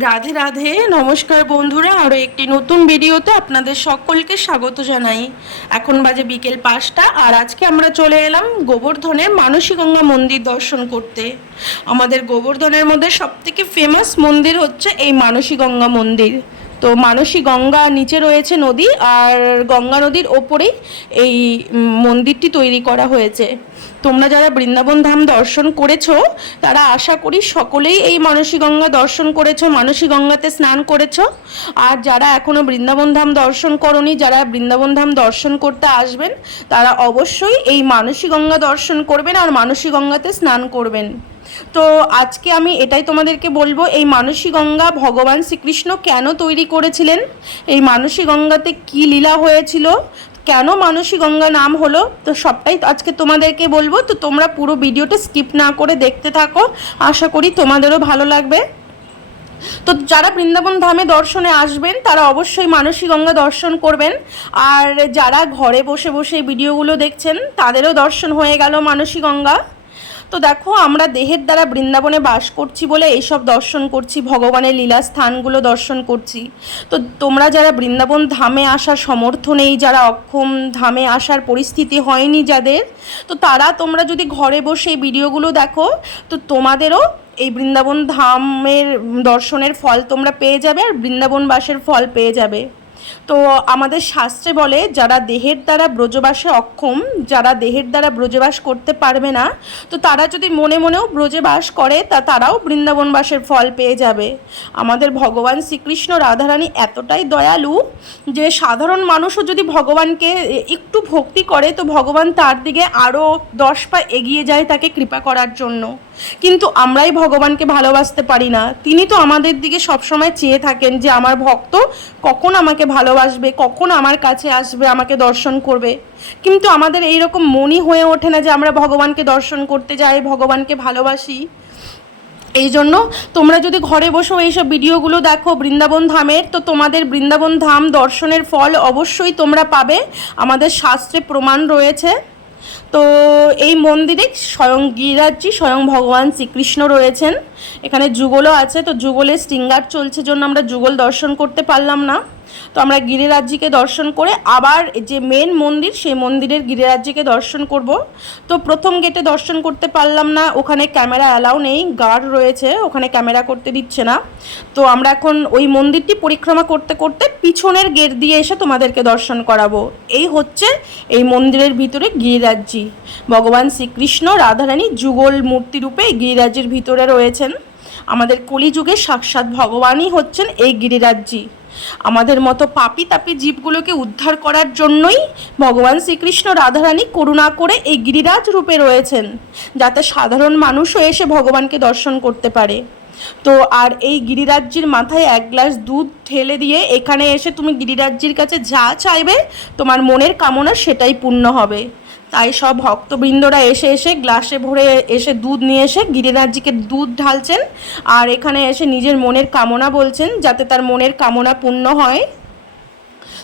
রাধে রাধে, নমস্কার বন্ধুরা আরও একটি নতুন ভিডিওতে আপনাদের সকলকে স্বাগত জানাই। এখন বাজে বিকেল পাঁচটা, আর আজকে আমরা চলে এলাম গোবর্ধনের মানসীগঙ্গা মন্দির দর্শন করতে। আমাদের গোবর্ধনের মধ্যে সবথেকে ফেমাস মন্দির হচ্ছে এই মানসীগঙ্গা মন্দির। তো মানসী গঙ্গা নিচে রয়েছে নদী আর গঙ্গা নদীর ওপরেই এই মন্দিরটি তৈরি করা হয়েছে। তোমরা যারা বৃন্দাবন ধাম দর্শন করেছ, তারা আশা করি সকলেই এই মানসী গঙ্গা দর্শন করেছ, মানসী গঙ্গাতে স্নান করেছ। আর যারা এখনও বৃন্দাবন ধাম দর্শন করনি, যারা বৃন্দাবন ধাম দর্শন করতে আসবেন, তারা অবশ্যই এই মানসী গঙ্গা দর্শন করবেন আর মানসী গঙ্গাতে স্নান করবেন। তো আজকে আমি এটাই তোমাদেরকে বলব, এই মানসী গঙ্গা ভগবান শ্রীকৃষ্ণ কেন তৈরি করেছিলেন? এই মানসী গঙ্গাতে কি লীলা হয়েছিল? কেন মানসী গঙ্গা নাম হলো? তো সবটাই আজকে তোমাদেরকে বলব, তো তোমরা পুরো ভিডিওটা স্কিপ না করে দেখতে থাকো, আশা করি তোমাদেরও ভালো লাগবে। তো যারা বৃন্দাবন ধামে দর্শনে আসবেন, তারা অবশ্যই মানসী গঙ্গা দর্শন করবেন। আর যারা ঘরে বসে বসে ভিডিওগুলো দেখছেন, তাদেরও দর্শন হয়ে গেল মানসী গঙ্গা। তো দেখো, আমরা দেহের দ্বারা বৃন্দাবনে বাস করছি বলে এইসব দর্শন করছি, ভগবানের লীলা স্থানগুলো দর্শন করছি। তো তোমরা যারা বৃন্দাবন ধামে আসার সমর্থ নেই, যারা অক্ষম ধামে আসার পরিস্থিতি হয়নি যাদের, তো তারা তোমরা যদি ঘরে বসে এই ভিডিওগুলো দেখো, তো তোমাদেরও এই বৃন্দাবন ধামের দর্শনের ফল তোমরা পেয়ে যাবে আর বৃন্দাবন বাসের ফল পেয়ে যাবে। তো আমাদের শাস্ত্রে বলে, যারা দেহের দ্বারা ব্রজবাসে অক্ষম, যারা দেহের দ্বারা ব্রজবাস করতে পারবে না, তো তারা যদি মনে মনেও ব্রজবাস করে, তা তারাও বৃন্দাবন বাসের ফল পেয়ে যাবে। আমাদের ভগবান শ্রীকৃষ্ণ রাধারানী এতটাই দয়ালু যে, সাধারণ মানুষও যদি ভগবানকে একটু ভক্তি করে, তো ভগবান তার দিকে আরও দশ পা এগিয়ে যায় তাকে কৃপা করার জন্য। কিন্তু আমরাই ভগবানকে ভালোবাসতে পারি না। তিনি তো আমাদের দিকে সবসময় চেয়ে থাকেন যে আমার ভক্ত কখন আমাকে ভালোবাসবে, কখন আমার কাছে আসবে, আমাকে দর্শন করবে। কিন্তু আমাদের এই রকম মনই হয়ে ওঠে না যে আমরা ভগবানকে দর্শন করতে যাই, ভগবানকে ভালোবাসি। এই জন্য তোমরা যদি ঘরে বসেও এইসব ভিডিওগুলো দেখো বৃন্দাবন ধামের, তো তোমাদের বৃন্দাবন ধাম দর্শনের ফল অবশ্যই তোমরা পাবে। আমাদের শাস্ত্রে প্রমাণ রয়েছে। তো এই মন্দিরে স্বয়ং গিরিরাজজি, স্বয়ং ভগবান শ্রীকৃষ্ণ রয়েছেন। এখানে যুগলও আছে, তো যুগলের স্টিঙ্গার চলছে জন্য আমরা যুগল দর্শন করতে পারলাম না। তো আমরা গিরিরাজ্যিকে দর্শন করে আবার যে মেন মন্দির, সেই মন্দিরের গিরিরাজ্যিকে দর্শন করব। তো প্রথম গেটে দর্শন করতে পারলাম না, ওখানে ক্যামেরা অ্যালাউ নেই, গার্ড রয়েছে, ওখানে ক্যামেরা করতে দিচ্ছে না। তো আমরা এখন ওই মন্দিরটি পরিক্রমা করতে করতে পিছনের গেট দিয়ে এসে তোমাদেরকে দর্শন করাবো। এই হচ্ছে এই মন্দিরের ভিতরে গিরিরাজ্যি ভগবান শ্রীকৃষ্ণ রাধারানী যুগল মূর্তি রূপে এই গিরিরাজ্যের ভিতরে রয়েছেন। আমাদের কলিযুগে সাক্ষাৎ ভগবানই হচ্ছেন এই গিরিরাজ্যি। আমাদের মতো পাপি তাপি জীবগুলোকে উদ্ধার করার জন্যই ভগবান শ্রীকৃষ্ণ রাধারানী করুণা করে এই গিরিরাজ রূপে রয়েছেন, যাতে সাধারণ মানুষও এসে ভগবানকে দর্শন করতে পারে। তো আর এই গিরিরাজ্যির মাথায় এক গ্লাস দুধ ঢেলে দিয়ে এখানে এসে তুমি গিরিরাজ্যির কাছে যা চাইবে, তোমার মনের কামনা সেটাই পূর্ণ হবে। তাই সব ভক্তবৃন্দরা এসে এসে গ্লাসে ভরে এসে দুধ নিয়ে এসে গিরিরাজ্যিকে দুধ ঢালছেন আর এখানে এসে নিজের মনের কামনা বলছেন যাতে তার মনের কামনা পূর্ণ হয়।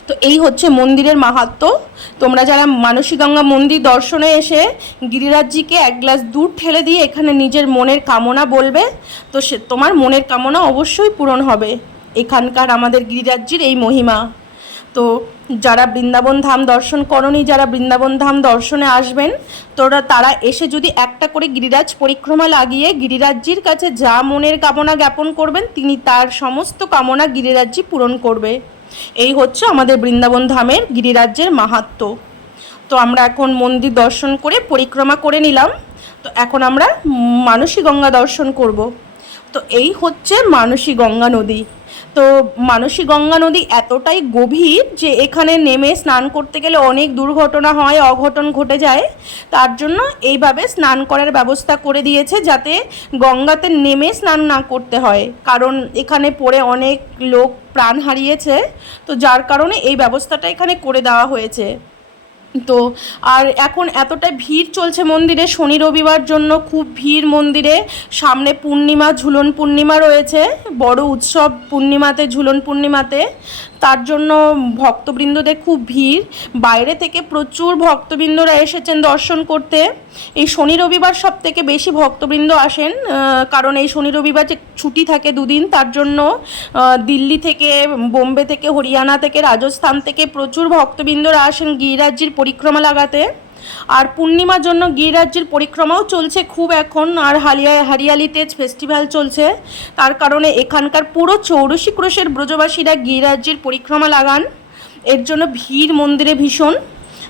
তো এই হচ্ছে মন্দিরের মাহাত্ম। তোমরা যারা মানসীগঙ্গা মন্দির দর্শনে এসে গিরিরাজজিকে এক গ্লাস দুধ ঠেলে দিয়ে এখানে নিজের মনের কামনা বলবে, তো সে তোমার মনের কামনা অবশ্যই পূরণ হবে। এখানকার আমাদের গিরিরাজ্যির এই মহিমা। তো যারা বৃন্দাবন ধাম দর্শন করনি, যারা বৃন্দাবন ধাম দর্শনে আসবেন, তোরা, তারা এসে যদি একটা করে গিরিরাজ পরিক্রমা লাগিয়ে গিরিরাজ্যির কাছে যা মনের কামনা জ্ঞাপন করবেন, তিনি তার সমস্ত কামনা গিরিরাজ্যি পূরণ করবে। এই হচ্ছে আমাদের বৃন্দাবন ধামের গিরিরাজ্যের মাহাত্ম্য তো আমরা এখন মন্দির দর্শন করে পরিক্রমা করে নিলাম। তো এখন আমরা মানসী গঙ্গা দর্শন করব। তো এই হচ্ছে মানসী গঙ্গা নদী। তো মানসী গঙ্গা নদী এতটাই গভীর যে এখানে নেমে স্নান করতে গেলে অনেক দুর্ঘটনা হয়, অঘটন ঘটে যায়। তার জন্য এইভাবে স্নান করার ব্যবস্থা করে দিয়েছে যাতে গঙ্গাতে নেমে স্নান না করতে হয়। কারণ এখানে পড়ে অনেক লোক প্রাণ হারিয়েছে। তো যার কারণে এই ব্যবস্থাটা এখানে করে দেওয়া হয়েছে। তো আর এখন এতটা ভিড় চলছে মন্দিরে, শনি রবিবার জন্য খুব ভিড় মন্দিরে। সামনে পূর্ণিমা, ঝুলন পূর্ণিমা রয়েছে, বড় উৎসব পূর্ণিমাতে, ঝুলন পূর্ণিমাতে। তার জন্য ভক্তবৃন্দদের খুব ভিড়। বাইরে থেকে প্রচুর ভক্তবৃন্দরা এসেছেন দর্শন করতে। এই শনি রবিবার সব থেকে বেশি ভক্তবৃন্দ আসেন কারণ এই শনি রবিবার যে ছুটি থাকে দুদিন, তার জন্য দিল্লি থেকে, বোম্বে থেকে, হরিয়ানা থেকে, রাজস্থান থেকে প্রচুর ভক্তবৃন্দরা আসেন গিরিরাজ্যের পরিক্রমা লাগাতে। আর পূর্ণিমার জন্য গিরিরাজ্যের পরিক্রমাও চলছে খুব এখন। আর হালিয়া, হারিয়ালি তেজ ফেস্টিভ্যাল চলছে। তার কারণে এখানকার পুরো চৌরসি ক্রোশের ব্রজবাসীরা গিরিরাজ্যের পরিক্রমা লাগান। এর জন্য ভিড় মন্দিরে ভীষণ।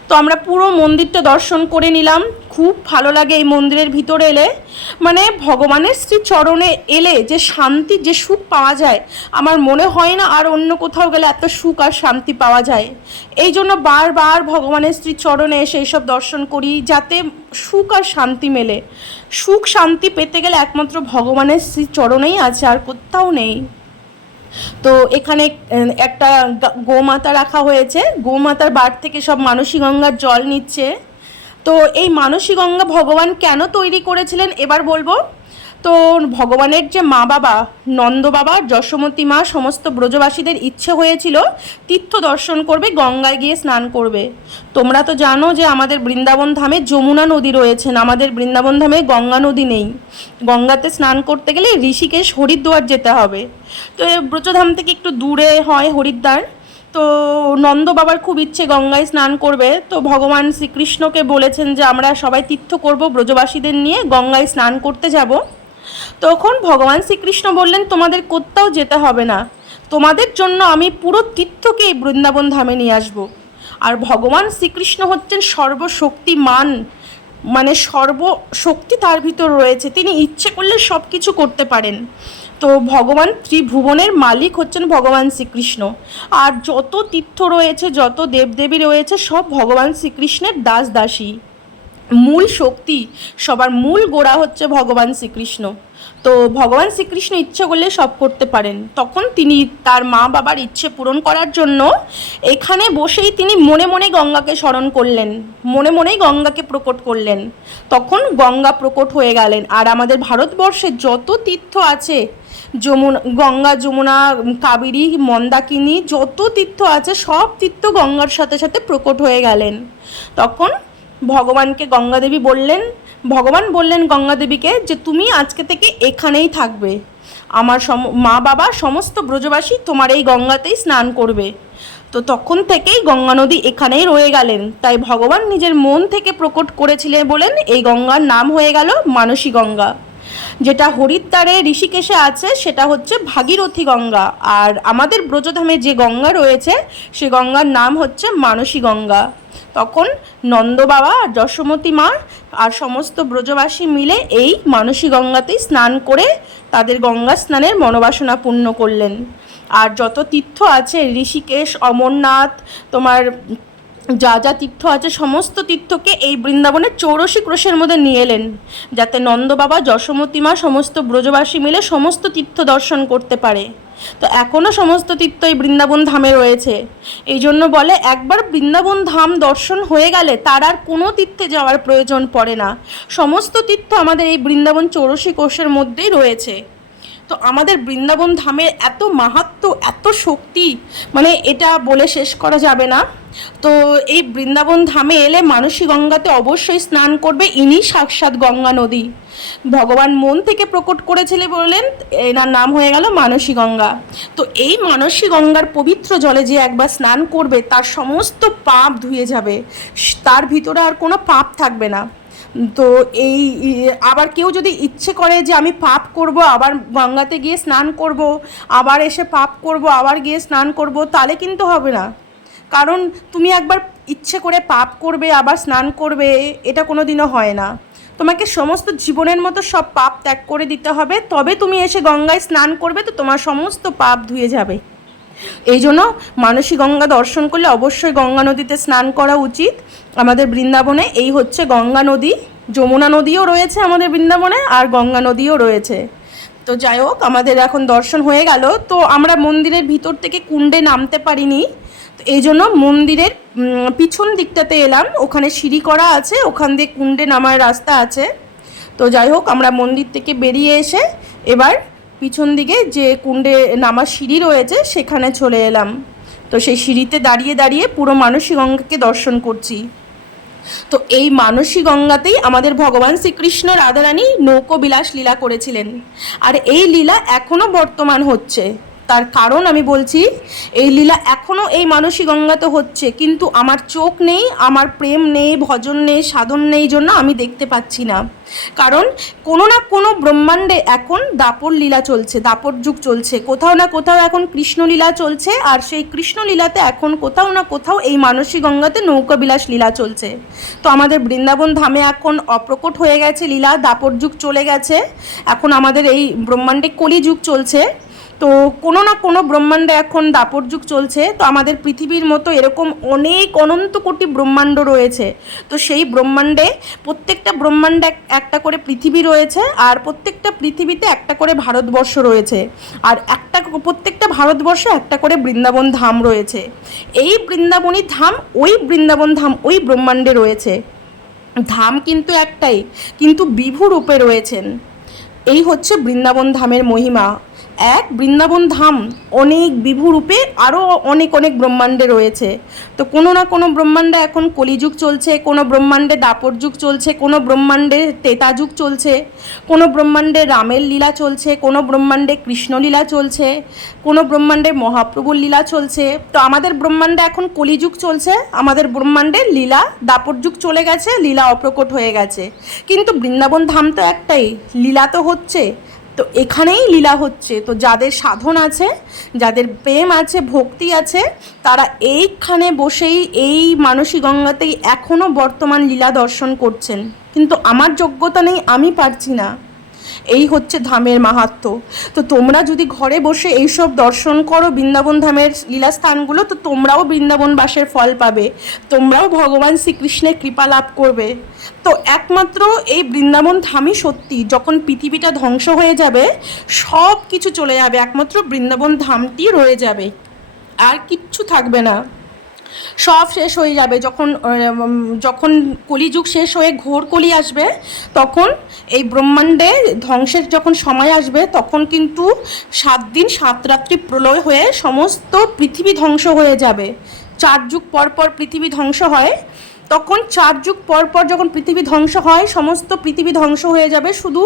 তো আমরা পুরো মন্দিরটা দর্শন করে নিলাম। খুব ভালো লাগে এই মন্দিরের ভিতরে এলে। মানে ভগবানের শ্রী চরণে এলে যে শান্তি, যে সুখ পাওয়া যায়, আমার মনে হয় না আর অন্য কোথাও গেলে এত সুখ আর শান্তি পাওয়া যায়। এই জন্য বারবার ভগবানের শ্রী চরণে এসে এইসব দর্শন করি, যাতে সুখ আর শান্তি মেলে। সুখ, শান্তি পেতে গেলে একমাত্র ভগবানের শ্রী চরণেই আছে, আর কোথাও নেই। তো এখানে একটা গোমাতা রাখা হয়েছে। গোমাতার বার থেকে সব মানসী গঙ্গার জল নিচ্ছে। তো এই মানসী গঙ্গা ভগবান কেন তৈরি করেছিলেন? এবার বলব তো ভগবানের যে মা বাবা, নন্দ বাবা, যশোমতী মা, সমস্ত ব্রজবাসীদের ইচ্ছে হয়েছিল তীর্থ দর্শন করবে, গঙ্গায় গিয়ে স্নান করবে। তোমরা তো জানো যে আমাদের বৃন্দাবন ধামে যমুনা নদী রয়েছেন আমাদের বৃন্দাবন ধামে গঙ্গা নদী নেই। গঙ্গাতে স্নান করতে গেলে ঋষিকেশ, হরিদ্বার যেতে হবে। তো ব্রজধাম থেকে একটু দূরে হয় হরিদ্বার। তো নন্দ বাবার খুব ইচ্ছে গঙ্গায় স্নান করবে। তো ভগবান শ্রীকৃষ্ণকে বলেছেন যে আমরা সবাই তীর্থ করব, ব্রজবাসীদের নিয়ে গঙ্গায় স্নান করতে যাব। তখন ভগবান শ্রীকৃষ্ণ বললেন, তোমাদের কোথাও যেতে হবে না। তোমাদের জন্য আমি পুরো তীর্থকে এই বৃন্দাবন ধামে নিয়ে আসব। আর ভগবান শ্রীকৃষ্ণ হচ্ছেন সর্বশক্তিমান মানে সর্বশক্তি তার ভিতর রয়েছে। তিনি ইচ্ছে করলে সব কিছু করতে পারেন। তো ভগবান ত্রিভুবনের মালিক হচ্ছেন ভগবান শ্রীকৃষ্ণ। আর যত তীর্থ রয়েছে, যত দেবদেবী রয়েছে, সব ভগবান শ্রীকৃষ্ণের দাস দাসী। মূল শক্তি, সবার মূল গোড়া হচ্ছে ভগবান শ্রীকৃষ্ণ। তো ভগবান শ্রীকৃষ্ণ ইচ্ছে করলে সব করতে পারেন। তখন তিনি তার মা বাবার ইচ্ছে পূরণ করার জন্য এখানে বসেই তিনি মনে মনে গঙ্গাকে স্মরণ করলেন, মনে মনেই গঙ্গাকে প্রকট করলেন। তখন গঙ্গা প্রকট হয়ে গেলেন। আর আমাদের ভারতবর্ষে যত তীর্থ আছে, যমুনা, গঙ্গা, যমুনা, কাবেরী, মন্দাকিনী, যত তীর্থ আছে, সব তীর্থ গঙ্গার সাথে সাথে প্রকট হয়ে গেলেন। তখন ভগবানকে গঙ্গাদেবী বললেন, ভগবান বললেন গঙ্গাদেবীকে যে তুমি আজকে থেকে এখানেই থাকবে। আমার সম, মা বাবা সমস্ত ব্রজবাসী তোমার এই গঙ্গাতেই স্নান করবে। তো তখন থেকেই গঙ্গা নদী এখানেই রয়ে গেলেন। তাই ভগবান নিজের মন থেকে প্রকট করেছিলেন বলেন, এই গঙ্গার নাম হয়ে গেল মানসী গঙ্গা। যেটা হরিদ্বারে ঋষিকেশে আছে, সেটা হচ্ছে ভাগীরথী গঙ্গা। আর আমাদের ব্রজধামে যে গঙ্গা রয়েছে, সে গঙ্গার নাম হচ্ছে মানসী গঙ্গা। তখন নন্দ বাবা আর যশোমতী মা আর সমস্ত ব্রজবাসী মিলে এই মানসী গঙ্গাতেই স্নান করে তাদের গঙ্গা স্নানের মনোবাসনা পূর্ণ করলেন। আর যত তীর্থ আছে, ঋষিকেশ, অমরনাথ, তোমার যা যা তীর্থ আছে, সমস্ত তীর্থকে এই বৃন্দাবনের চৌরসী ক্রোশের মধ্যে নিয়ে এলেন, যাতে নন্দ বাবা, যশোমতী মা, সমস্ত ব্রজবাসী মিলে সমস্ত তীর্থ দর্শন করতে পারে। তো এখনও সমস্ত তীর্থ এই বৃন্দাবন ধামে রয়েছে। এই জন্য বলে, একবার বৃন্দাবন ধাম দর্শন হয়ে গেলে তার আর কোনো তীর্থে যাওয়ার প্রয়োজন পড়ে না। সমস্ত তীর্থ আমাদের এই বৃন্দাবন চৌরসী কোষের মধ্যেই রয়েছে। তো আমাদের বৃন্দাবন ধামের এত মাহাত্ম, এত শক্তি মানে এটা বলে শেষ করা যাবে না। তো এই বৃন্দাবন ধামে এলে মানসী গঙ্গাতে অবশ্যই স্নান করবে ইনি সাক্ষাৎ গঙ্গা নদী। ভগবান মন থেকে প্রকট করেছিলে বললেন, এনার নাম হয়ে গেল মানসী গঙ্গা। তো এই মানসী গঙ্গার পবিত্র জলে যে একবার স্নান করবে, তার সমস্ত পাপ ধুয়ে যাবে। তার ভিতরে আর কোনো পাপ থাকবে না। তো এই আবার কেউ যদি ইচ্ছে করে যে আমি পাপ করব, আবার গঙ্গাতে গিয়ে স্নান করব, আবার এসে পাপ করব, আবার গিয়ে স্নান করব, তাহলে কিন্তু হবে না। কারণ তুমি একবার ইচ্ছে করে পাপ করবে, আবার স্নান করবে, এটা কোনো দিনও হয় না। তোমাকে সমস্ত জীবনের মতো সব পাপ ত্যাগ করে দিতে হবে, তবে তুমি এসে গঙ্গায় স্নান করবে, তো তোমার সমস্ত পাপ ধুয়ে যাবে। এই জন্য মানসী গঙ্গা দর্শন করলে অবশ্যই গঙ্গা নদীতে স্নান করা উচিত। আমাদের বৃন্দাবনে এই হচ্ছে গঙ্গা নদী। যমুনা নদীও রয়েছে আমাদের বৃন্দাবনে আর গঙ্গা নদীও রয়েছে। তো যাই হোক, আমাদের এখন দর্শন হয়ে গেল। তো আমরা মন্দিরের ভিতর থেকে কুণ্ডে নামতে পারিনি। তো এই জন্য মন্দিরের পিছন দিকটাতে এলাম। ওখানে সিঁড়ি করা আছে, ওখান দিয়ে কুণ্ডে নামার রাস্তা আছে। তো যাই হোক, আমরা মন্দির থেকে বেরিয়ে এসে এবার পিছন দিকে যে কুণ্ডে নামার সিঁড়ি রয়েছে, সেখানে চলে এলাম। তো সেই সিঁড়িতে দাঁড়িয়ে দাঁড়িয়ে পুরো মানসী গঙ্গাকে দর্শন করছি। তো এই মানসী গঙ্গাতেই আমাদের ভগবান শ্রীকৃষ্ণ রাধারানী নৌকো বিলাস লীলা করেছিলেন। আর এই লীলা এখনও বর্তমান হচ্ছে। তার কারণ আমি বলছি, এই লীলা এখনও এই মানসী গঙ্গাতে হচ্ছে, কিন্তু আমার চোখ নেই, আমার প্রেম নেই, ভজন নেই, সাধন নেই জন্য আমি দেখতে পাচ্ছি না। কারণ কোনো না কোনো ব্রহ্মাণ্ডে এখন দাপর লীলা চলছে, দাপর যুগ চলছে। কোথাও না কোথাও এখন কৃষ্ণলীলা চলছে, আর সেই কৃষ্ণলীলাতে এখন কোথাও না কোথাও এই মানসী গঙ্গাতে নৌকাবিলাস লীলা চলছে। তো আমাদের বৃন্দাবন ধামে এখন অপ্রকট হয়ে গেছে লীলা, দাপর যুগ চলে গেছে, এখন আমাদের এই ব্রহ্মাণ্ডে কলি যুগ চলছে। তো কোনো না কোনো ব্রহ্মাণ্ডে এখন দাপর যুগ চলছে, তো আমাদের পৃথিবীর মতো এরকম অনেক অনন্ত কোটি ব্রহ্মাণ্ড রয়েছে। তো সেই ব্রহ্মাণ্ডে প্রত্যেকটা ব্রহ্মাণ্ডে এক- একটা করে পৃথিবী রয়েছে আর প্রত্যেকটা পৃথিবীতে একটা করে ভারতবর্ষ রয়েছে। আর একটা, প্রত্যেকটা ভারতবর্ষে একটা করে বৃন্দাবন ধাম রয়েছে। এই বৃন্দাবনী ধাম, ওই বৃন্দাবন ধাম, ওই ব্রহ্মাণ্ডে রয়েছে। ধাম কিন্তু একটাই, কিন্তু বিভু রূপে রয়েছেন। এই হচ্ছে বৃন্দাবন ধামের মহিমা। এক বৃন্দাবন ধাম অনেক বিভু রূপে আরও অনেক অনেক ব্রহ্মাণ্ডে রয়েছে। তো কোনো না কোনো ব্রহ্মাণ্ডে এখন কলিযুগ চলছে, কোনো ব্রহ্মাণ্ডে দাপর যুগ চলছে, কোনো ব্রহ্মাণ্ডে তেতা যুগ চলছে, কোনো ব্রহ্মাণ্ডে রামের লীলা চলছে, কোনো ব্রহ্মাণ্ডে কৃষ্ণলীলা চলছে, কোনো ব্রহ্মাণ্ডে মহাপ্রভুর লীলা চলছে। তো আমাদের ব্রহ্মাণ্ডে এখন কলিযুগ চলছে, আমাদের ব্রহ্মাণ্ডে লীলা দাপর যুগ চলে গেছে, লীলা অপ্রকট হয়ে গেছে। কিন্তু বৃন্দাবন ধাম তো একটাই, লীলা তো হচ্ছে। তো এখানেই লীলা হচ্ছে। তো যাদের সাধন আছে, যাদের প্রেম আছে, ভক্তি আছে, তারা এইখানে বসেই এই মানসী গঙ্গাতেই এখনও বর্তমান লীলা দর্শন করছেন। কিন্তু আমার যোগ্যতা নেই, আমি পারছি না। এই হচ্ছে ধামের মাহাত্ম। তো তোমরা যদি ঘরে বসে এইসব দর্শন করো বৃন্দাবন ধামের লীলাস্থানগুলো তো তোমরাও বৃন্দাবন বাসের ফল পাবে। তোমরাও ভগবান শ্রীকৃষ্ণের কৃপা লাভ করবে। তো একমাত্র এই বৃন্দাবন ধামই সত্যি। যখন পৃথিবীটা ধ্বংস হয়ে যাবে সব কিছু চলে যাবে। একমাত্র বৃন্দাবন ধামটি রয়ে যাবে। আর কিচ্ছু থাকবে না। সব শেষ হয়ে যাবে। যখন যখন কলিযুগ শেষ হয়ে ঘোর কলি আসবে, তখন এই ব্রহ্মাণ্ডে ধ্বংসের যখন সময় আসবে, তখন কিন্তু সাত দিন সাত রাত্রি প্রলয় হয়ে সমস্ত পৃথিবী ধ্বংস হয়ে যাবে। চার যুগ পর পর পৃথিবী ধ্বংস হয়। তখন চার যুগ পর পর যখন পৃথিবী ধ্বংস হয়, সমস্ত পৃথিবী ধ্বংস হয়ে যাবে, শুধু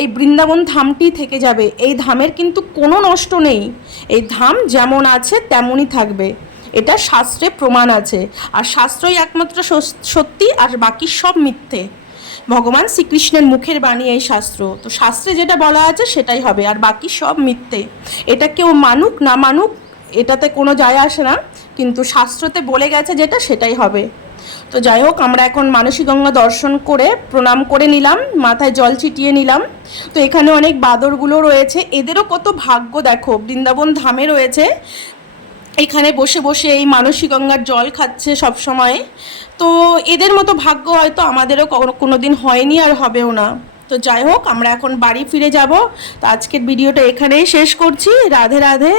এই বৃন্দাবন ধামটি থেকে যাবে। এই ধামের কিন্তু কোনো নষ্ট নেই। এই ধাম যেমন আছে, তেমনই থাকবে। এটা শাস্ত্রে প্রমাণ আছে। আর শাস্ত্রই একমাত্র সত্যি আর বাকি সব মিথ্যে। ভগবান শ্রীকৃষ্ণের মুখের বাণী এই শাস্ত্র। তো শাস্ত্রে যেটা বলা আছে সেটাই হবে, আর বাকি সব মিথ্যে। এটা কেউ মানুক না মানুক, এটাতে কোনো যায় আসে না, কিন্তু শাস্ত্রতে বলে গেছে যেটা সেটাই হবে। তো যাই হোক, আমরা এখন মানসী গঙ্গা দর্শন করে প্রণাম করে নিলাম, মাথায় জল ছিটিয়ে নিলাম। তো এখানে অনেক বাদরগুলো রয়েছে। এদেরও কত ভাগ্য দেখো। বৃন্দাবন ধামে রয়েছে। এখানে বসে বসে এই মানসী গঙ্গার জল খাচ্ছে সব সময় তো এদের মতো ভাগ্য হয়তো আমাদেরও কোনো দিন হয়নি আর হবেও না। তো যাই হোক, আমরা এখন বাড়ি ফিরে যাব। তো আজকের ভিডিওটা এখানেই শেষ করছি। রাধে রাধে।